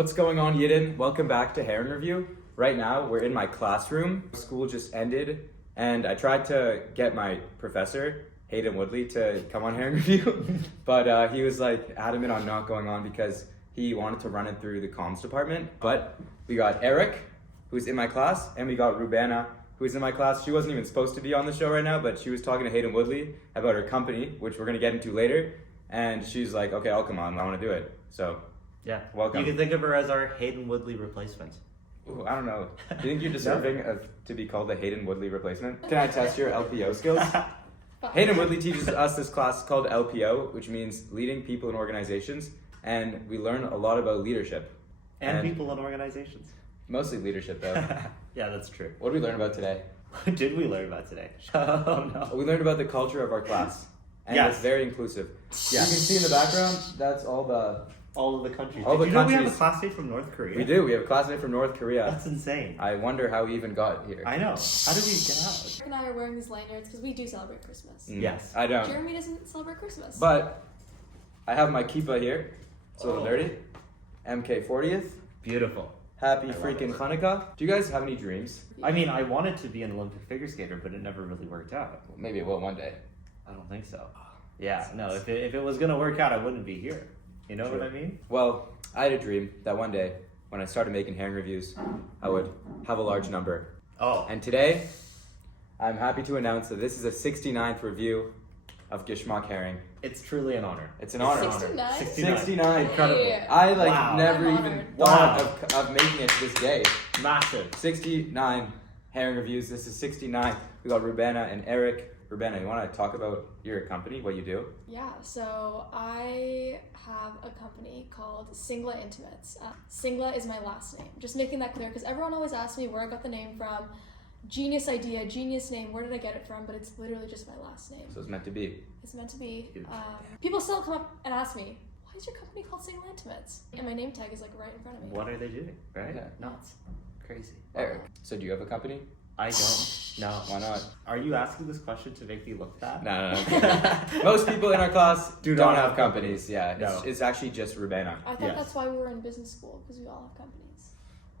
What's going on, Yidden? Welcome back to Hair and Review. Right now, we're in my classroom. School just ended, and I tried to get my professor, Hayden Woodley, to come on Hair and Review, but he was like adamant on not going on because he wanted to run it through the comms department. But we got Erix, who's in my class, and we got Rubaina, who's in my class. She wasn't even supposed to be on the show right now, but she was talking to Hayden Woodley about her company, which we're gonna get into later. And she's like, okay, I'll come on, I wanna do it. So, yeah. welcome. You can think of her as our Hayden Woodley replacement. Ooh, I don't know. Do you think you're deserving of to be called the Hayden Woodley replacement? Can I test your LPO skills? Hayden Woodley teaches us this class called LPO, which means leading people in organizations, and we learn a lot about leadership. And people in organizations. Mostly leadership, though. Yeah, that's true. What did we learn about today? What did we learn about today? Oh no. We learned about the culture of our class. And Yes. it's very inclusive. Yeah. You can see in the background, that's all All of the countries. All the Did you know we have a countries. classmate from North Korea? We do. We have a classmate from North Korea. That's insane. I wonder how we even got here. I know. How did we get out? Eric and I are wearing these lanyards because we do celebrate Christmas. Yes. I don't. Jeremy doesn't celebrate Christmas. But I have my kippa here. It's a little Oh. dirty. MK 40th. Beautiful. Happy I love freaking it. Hanukkah. Do you guys have any dreams? I mean, I wanted to be an Olympic figure skater, but it never really worked out. Maybe it will one day. I don't think so. Yeah, no, if it was gonna work out, I wouldn't be here. You know True. what I mean? Well, I had a dream that one day, when I started making hair reviews, I would have a large number. Oh. And today, I'm happy to announce that this is a 69th review of Gishmak Herring. It's truly an honor. It's an honor. 69? 69. Incredible. Hey. I Wow. never I'm even honored. thought of making it to this day. Massive. 69 herring reviews. This is 69. We got Rubaina and Erix. Rubaina, you want to talk about your company, what you do? Yeah, so I have a company called Singla Intimates. Singla is my last name. Just making that clear because everyone always asks me where I got the name from. Genius idea, genius name, where did I get it from? But it's literally just my last name. So it's meant to be. It's meant to be. Huge. People still come up and ask me, why is your company called Singla Intimates? And my name tag is like right in front of me. What are they doing? Right? Yeah. Nuts. Crazy. Erix, so do you have a company? I don't. No. Why not? Are you asking this question to make me look bad? No. Most people in our class don't have companies. Yeah, No. it's actually just Rubaina. I thought Yes. that's why we were in business school, because we all have companies.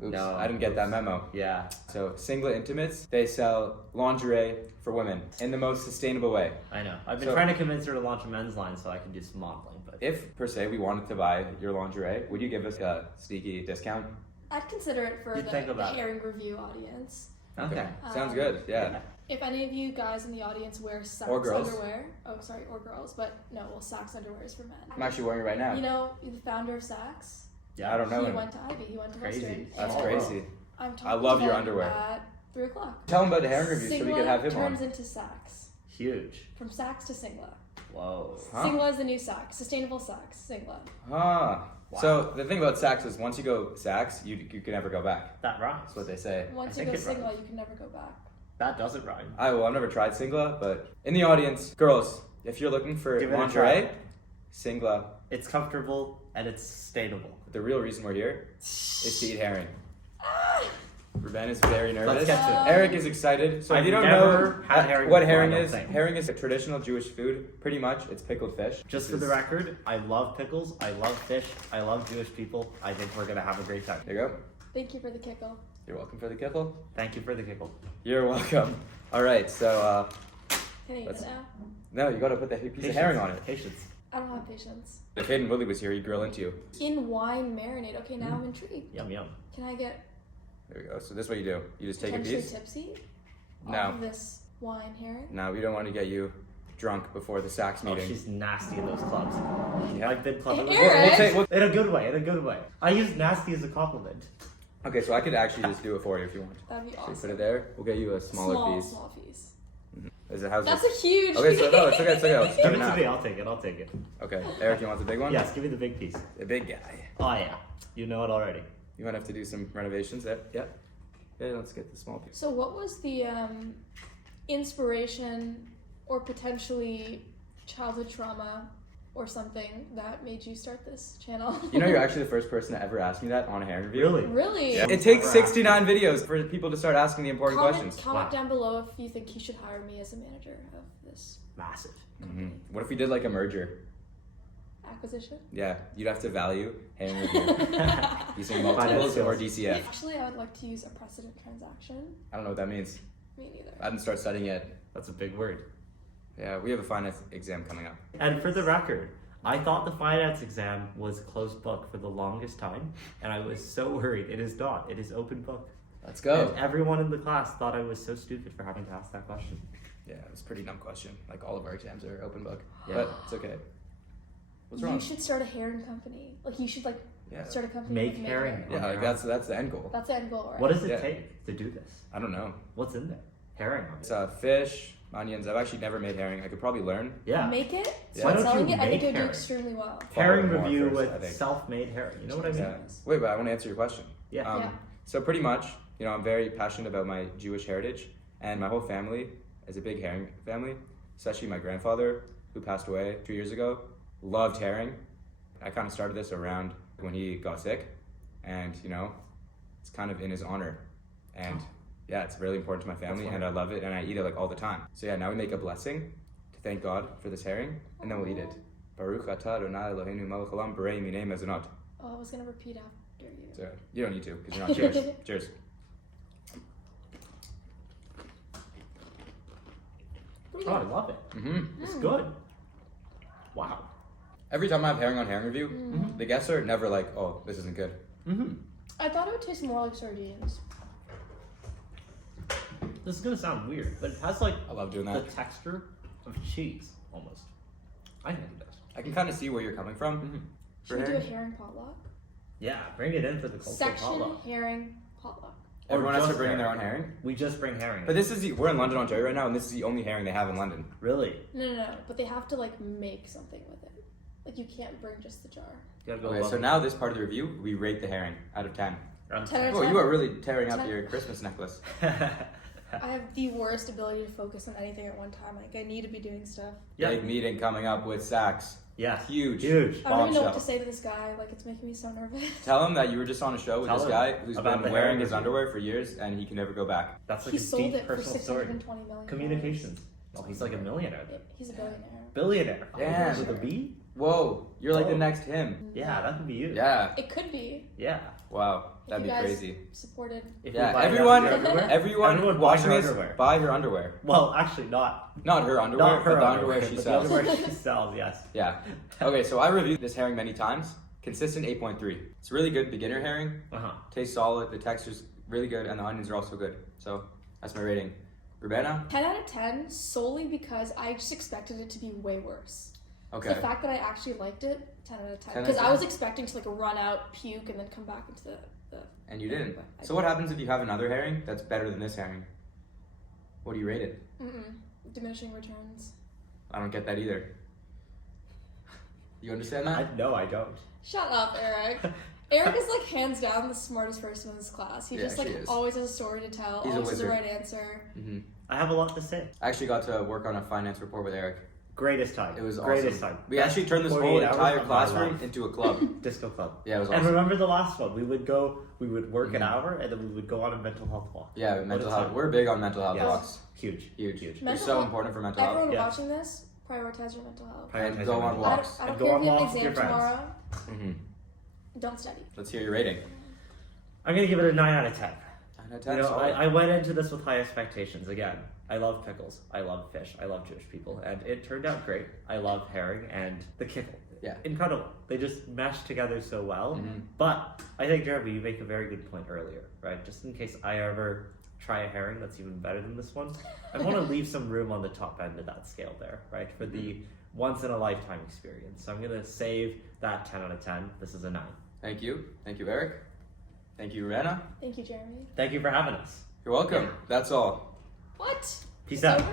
Oops, No. I didn't get that memo. Yeah. So Singla Intimates, they sell lingerie for women in the most sustainable way. I know. I've been So- trying to convince her to launch a men's line so I can do some modeling, but If, per se, we wanted to buy your lingerie, would you give us a sneaky discount? I'd consider it for You'd think the about it. herring review audience. okay. Sounds good, yeah. If any of you guys in the audience wear Saks Or girls. underwear, or girls, but no, well, Saks underwear is for men. I'm actually wearing it right now. You know, the founder of Saks, I don't know he him. went to Ivy, he went to Crazy. Western. That's and crazy. I'm talking I love to your them underwear. At 3 o'clock. Tell him about the hair review so we Singla could have him turns on. into Saks. Huge. From Saks to Singla. Whoa. Huh? Singla is the new Saks. Sustainable Saks. Singla. Ah. Wow. So the thing about Saks is once you go Saks, you can never go back. That rhymes. That's what they say. Once I you go think it Singla, rhymes. you can never go back. That doesn't rhyme. I've never tried Singla, but in the audience, girls, if you're looking for Give it a lingerie, try. Singla. It's comfortable and it's sustainable. The real reason we're here is to eat herring. Ruben is very nervous. Let's get to Eric is excited. So if I've you don't never know had herring what before, herring I don't is, think. herring is a traditional Jewish food. Pretty much, it's pickled fish. Just This for the is- record, I love pickles, I love fish, I love Jewish people. I think we're gonna have a great time. There you go. Thank you for the kickle. You're welcome for the kiffle. Thank you for the kickle. You're welcome. All right, so Can I eat Let's- it now? no, you got to put the piece of herring on it. Patience. I don't have patience. If Hayden Woodley was here, he'd grill into you. In wine marinade. Okay, now I'm intrigued. Yum yum. Can I get There we go. So this is what you do. You just take a potentially piece. tipsy No. off of this wine herring? No, we don't want to get you drunk before the Saks Oh, meeting. she's nasty in those clubs. Yeah. I've been clubbing. Eric! In a good way, in a good way. I use nasty as a compliment. Okay, so I could actually just do it for you if you want. That'd be So you put awesome. it there. We'll get you a smaller piece. Small piece. Is it how's That's it? a huge Okay, so piece. no, it's okay. It's okay. Let's Give cut it in to half. me, I'll take it, I'll take it. Okay, Eric, you want the big one? Yes, give me the big piece. The big guy. Oh yeah, you know it already. You might have to do some renovations there. Yeah. Yeah, let's get the small piece. So what was the inspiration or potentially childhood trauma or something that made you start this channel? You know, you're actually the first person to ever ask me that on a hair review. Really? Really? Yeah. It takes 69 videos for people to start asking the important questions. Comment Wow. down below if you think he should hire me as a manager of this. Massive. What if we did like a merger? acquisition. Yeah, you'd have to value herring review using multiples or DCF. Actually, I would like to use a precedent transaction. I don't know what that means. Me neither. I didn't start studying yet. That's a big word. Yeah, we have a finance exam coming up. And for the record, I thought the finance exam was closed book for the longest time, and I was so worried. It is not. It is open book. Let's go. And everyone in the class thought I was so stupid for having to ask that question. Yeah, it was a pretty dumb question. Like all of our exams are open book, Yeah. but it's okay. What's wrong? You should start a herring company. Like you should Yeah. start a company. Make with herring. Yeah, like that's the end goal. That's the end goal, right? What does it Yeah. take to do this? I don't know. What's in there? Herring. It's fish, onions. I've actually never made herring. I could probably learn. Yeah. Make it. Yeah. Start Why don't selling you it. I think make it would do herring? extremely well. Herring Follow more review first, I with think. self-made herring. You know what I mean? Yeah. Wait, but I want to answer your question. Yeah. Yeah. So pretty much, I'm very passionate about my Jewish heritage, and my whole family is a big herring family. Especially my grandfather, who passed away 2 years ago, loved herring. I kind of started this around when he got sick, and it's kind of in his honor, and yeah, it's really important to my family, and I love it, and I eat it like all the time. So yeah, now we make a blessing to thank God for this herring, and then we'll eat it. Baruch atah Adonai Eloheinu melech haolam borei minei mezonot. Oh, I was gonna repeat after you. So you don't need to, because you're not Jewish. Cheers. Pretty Oh, I good. love it. Mm-hmm. It's good. Wow. Every time I have herring on herring review, the guests are never like, "Oh, this isn't good." Mm-hmm. I thought it would taste more like sardines. This is gonna sound weird, but it has like I love doing the that. texture of cheese almost. I think it does. I can kind of see where you're coming from. Should we do a herring potluck? Yeah, bring it in for the cultural Section potluck. herring potluck. Everyone has to just bring in their herring. own herring. We just bring herring. But we're in London, Ontario right now, and this is the only herring they have in London. Really? No. But they have to make something with it. Like you can't bring just the jar. You gotta go Okay, so now this part of the review, we rate the herring out of 10. 10 out Oh, of you 10. are really tearing up 10. your Christmas necklace. I have the worst ability to focus on anything at one time. Like I need to be doing stuff. Yeah. Big meeting coming up with Sachs. Yes. Huge. Huge. I don't even know what Bombshell. to say to this guy. Like it's making me so nervous. Tell him that you were just on a show with Tell this him guy who's about been the wearing herring his review. underwear for years and he can never go back. That's like He a sold deep it for personal story. $620 million. Communications. Oh, he's like a millionaire. He's a billionaire. Billionaire. Damn. With a B? Whoa, you're like the Oh. next him. Yeah, that could be you. Yeah. It could be. Yeah. Wow, If that'd you be guys crazy. supported. If Yeah, we buy everyone your underwear, everyone buy watching her this, underwear. buy her underwear. Well, actually, not Not her underwear, not her but the underwear she but sells. The underwear she sells, yes. Yeah. Okay, so I reviewed this herring many times. Consistent 8.3. It's really good beginner herring. Tastes solid. The texture's really good, and the onions are also good. So that's my rating. Rubaina? 10 out of 10 solely because I just expected it to be way worse. Okay. The fact that I actually liked it, 10 out of 10. 10 out of Because I 10. was expecting to run out, puke, and then come back into the And you didn't. but I So what happens if you have another herring that's better than this herring? What do you rate it? diminishing returns. I don't get that either. You understand that? No, I don't. Shut up, Eric. Eric is hands down the smartest person in this class. He Yeah, just she is. always has a story to tell, He's a always has the wizard. right answer. I have a lot to say. I actually got to work on a finance report with Eric. Greatest time. It was greatest awesome. time. We Best actually turned this 48 whole hours entire of my classroom life. into a club. Disco club. Yeah, it was And awesome. remember the last one? We would work an hour and then we would go on a mental health walk. Yeah, What mental a health. time. We're big on mental health Yes. walks. Huge. Huge. Huge. They're Mental so health- important for mental health. Everyone Yeah. watching this, prioritize your mental health. And go on I walks. don't And care go if you on have an walks with exam your friends. tomorrow. Mm-hmm. Don't study. Let's hear your rating. I'm gonna give it a 9 out of 10. 9 out of 10. You know, solid. I went into this with high expectations. Again, I love pickles. I love fish. I love Jewish people. And it turned out great. I love herring and the kickle. Yeah. Incredible. They just mesh together so well. Mhm. But I think, Jeremy, you make a very good point earlier, right? Just in case I ever try a herring that's even better than this one, I want to leave some room on the top end of that scale there, right? For the once in a lifetime experience. So I'm going to save that 10 out of 10. This is a 9. Thank you. Thank you, Eric. Thank you, Rubaina. Thank you, Jeremy. Thank you for having us. You're welcome. Yeah. That's all. What? Peace It's out. over?